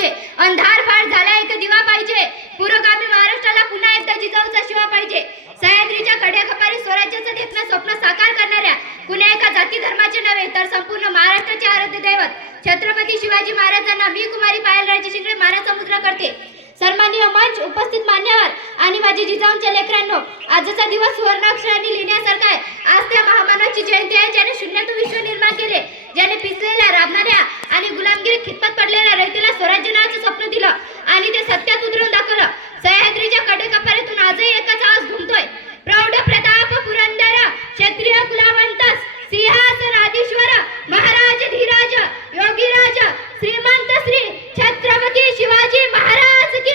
पाहिजे. अंधार फार झाला एक दिवा पाहिजे. पुरोगामी महाराष्ट्राला पुन्हा एकदा जिजाऊचा शिवा पाहिजे. सह्याद्रीच्या कडेकपारी स्वराज्याचं देखणं स्वप्न साकार करणाऱ्या कुण्या एका जाती धर्माचे नव्हे तर संपूर्ण महाराष्ट्राचे आराध्य दैवत छत्रपती शिवाजी महाराजांना मी कुमारी पायलराजे शिंगणे मानाचा मुद्रा करते. सन्माननीय मंच, उपस्थित मान्यवर आणि माझे जिजाऊंच्या लेकरांनो, आजचा दिवस सुवर्णाक्षरांनी लिहिण्यासारखा आहे. आज त्या महामानवाची जयंती आहे ज्याने शून्यातून विश्व निर्माण केले, ज्याने पिचलेल्या, राबणाऱ्या आणि गुलामगिरीत खितपत पडलेल्या रयतेला स्वराज्य नावाचं स्वप्न दिलं आणि ते सत्यात उतरवून दाखवलं. सह्याद्रीच्या कडेकपारीतून आजही एकाच आवाज घुमतोय. प्रौढ प्रताप पुरंदर क्षत्रिय कुलावंत सिंहासनाधीश्वर महाराज धीराज योगीराज श्रीमंत श्री छत्रपती शिवाजी महाराज की.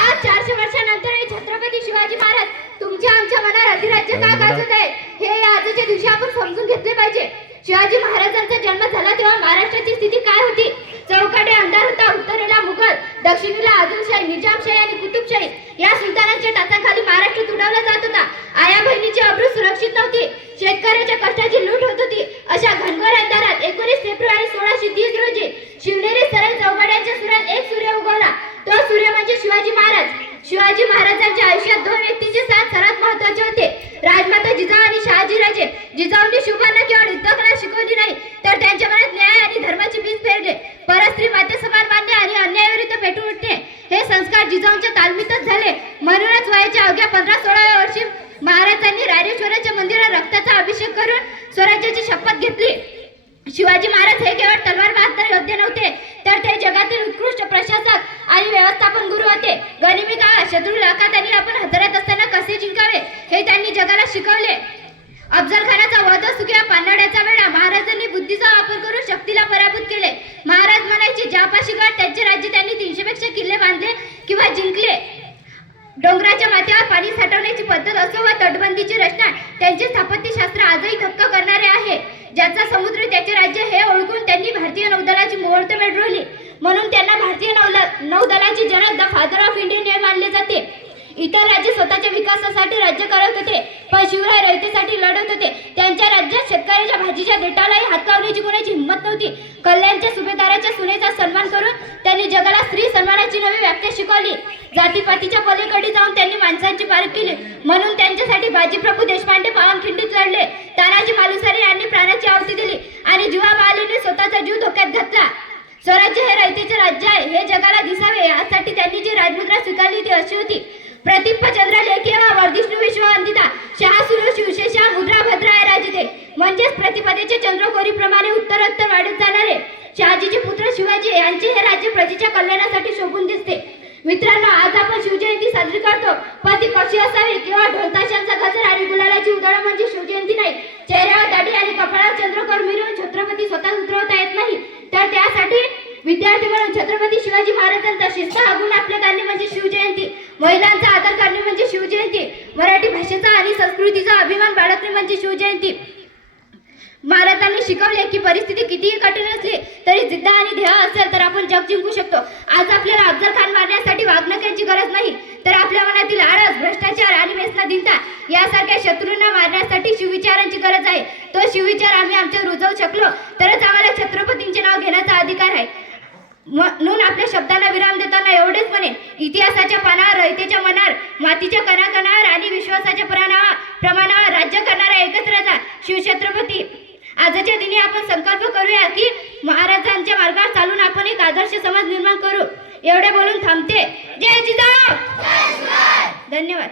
आज 400 वर्षानंतर छत्रपती शिवाजी महाराज तुमच्या आमच्या मनात अधिराज्य का गाजत आहे हे आजच्या दिवशी आपण समजून घेतले पाहिजे. शिवाजी महाराजांचा जन्म झाला तेव्हा महाराष्ट्राची स्थिती काय होती? चौकाटे अंधार होता. उत्तरेला मुघल, दक्षिणेला आदिलशाही, निजामशाही आणि कुतुबशाही या सुलतानांच्या टाचाखाली महाराष्ट्र तुडवला जात होता. आया बहिणीची अब्रू सुरक्षित नव्हती. शेतकऱ्याच्या कष्टाची लूट होत होती. अशा घनघोर अंधारात 19 फेब्रुवारी 1630 रोजी शिवनेरी सरळ चौघड्यांच्या सुरात एक सूर्य उगवला. तो सूर्य म्हणजे शिवाजी महाराज. शिवाजी महाराजांच्या आयुष्यात 2 व्यक्तींचे साथ सर्वात महत्त्वाचे होते, राजमाता जिजाऊ आणि शहाजीराजे. जिजाऊंनी शिवबांना केवळ युद्धकला शिकवली नाही तर त्यांच्या मनात न्याय आणि धर्माचे बीज पेरले. परस्त्री मातेसमान मानणे आणि अन्यायाविरुद्ध पेटून उठणे हे संस्कार जिजाऊंच्या तालमीतच झाले. म्हणूनच वयाच्या अवघ्या 15-16व्या वर्षी महाराजांनी रायरेश्वराच्या मंदिरात रक्ताचा अभिषेक करून स्वराज्याची शपथ घेतली. शिवाजी महाराज हे केवळ तलवार बहादूर योद्धे नव्हते तर ते जगातील उत्कृष्ट प्रशासक आणि व्यवस्थापन गुरु होते. गनिमी काळात शत्रू लाखात आपण हतरत असताना कसे जिंकावे हे त्यांनी जगाला शिकवले. अफजल खानाचा वध असो किंवा पानड्याचा वेढा, महाराजांनी बुद्धीचा वापर करून शक्तीला पराभूत केले. महाराज म्हणायचे, ज्यापाशी गड त्यांचे राज्य त्यांनी 300 पेक्षा किल्ले बांधले किंवा जिंकले. डोंगराच्या माथ्यावर पाणी साठवण्याची पद्धत असो व तटबंदीची रचना, त्यांचे स्थापत्यशास्त्र आजही थक्क करणारे आहे. ज्याचा समुद्र त्याचे राज्य हे ओळखून त्यांनी भारतीय नौदलाची मुहूर्त मिळवली. म्हणून त्यांना भारतीय नौदलाची जनक the father of Indian navy मानले जाते. इतर राज्य स्वतःच्या विकासासाठी राज्य करत होते पण शिवराय रयतेसाठी लढत होते. त्यांच्या राज्यात शेतकऱ्याच्या भाजीच्या देठालाही हात लावण्याची कोणाची हिंमत नव्हती. कल्याणच्या सुभेदाराच्या सुनेचा सन्मान करून त्यांनी जगाला स्त्री सन्मानाची नवी व्याख्या शिकवली. जातीपातीच्या पलीकडे जाऊन त्यांनी माणसांची पारख केली. म्हणून त्यांच्यासाठी बाजीप्रभू देशपांडे पावनखिंडीत लढले. तानाजी मालुसरे यांनी प्राणाची आहुती दिली आणि जिवा बहालीने स्वतःचा जीव धोक्यात घातला. स्वराज्य हे रयतेचे राज्य आहे हे जगाला दिसावे यासाठी त्यांनी जी राजमुद्रा स्वीकारली ती अशी होती: प्रतिप्प चंद्र लेखेवा वर्धिष्णू विश्ववंदिता शहासुर शिवशेषा मुद्रा भद्राय राजिते. म्हणजेच प्रतिपदेचे चंद्रकोरीप्रमाणे उत्तरोत्तर वाढत जाणारे शहाजीचे पुत्र शिवाजी यांचे हे राज्य प्रजेच्या कल्याणासाठी शोभून दिसते. मित्रांनो, आज आपण शिवजयंती साजरी करतो पण ती कशी असावी? केवळ ढोलताशांचा गजर आणि गुलालाची उधळण म्हणजे शिवजयंती नाही. चेहऱ्यावर दाढी आणि कपाळावर चंद्रकोर मिरवून छत्रपती स्वतः उतरवता येत नाही. तर त्यासाठी विद्यार्थी म्हणून छत्रपती शिवाजी महाराजांचा शिस्त हा गुण आपल्यात आणणे म्हणजे शिवजयंती. महिलांचा आदर करणे म्हणजे शिवजयंती. मराठी भाषेचा आणि संस्कृतीचा अभिमान बाळगणे म्हणजे शिवजयंती. महाराजांनी शिकवले की परिस्थिती कितीही कठीण असली तरी जिद्द आणि ध्येय असेल तर आपण जग जिंकू शकतो. आज आपल्याला अफजल खान मारण्यासाठी वागणुकीची गरज नाही तर आपल्या मनातील आळस, भ्रष्टाचार आणि व्यसनाधीनता यासारख्या शत्रूंना मारण्यासाठी शिवविचारांची गरज आहे. तो शिवविचार आम्ही आमच्यात रुजवू शकलो तरच आम्हाला छत्रपतींचे नाव घेण्याचा अधिकार आहे. म्हणून आपल्या शब्दांना विराम देताना एवढेच म्हणेन, इतिहासाच्या पानावर, रयतेच्या मनावर, मातीच्या कणाकणावर आणि विश्वासाच्या प्रमाणावर राज्य करणारा एकच राजा शिवछत्रपती. आजच्या दिनी आपण संकल्प करूया की महाराजांच्या मार्गावर चालून आपण एक आदर्श समाज निर्माण करू. एवढे बोलून थांबते. जय जिजाऊ. धन्यवाद.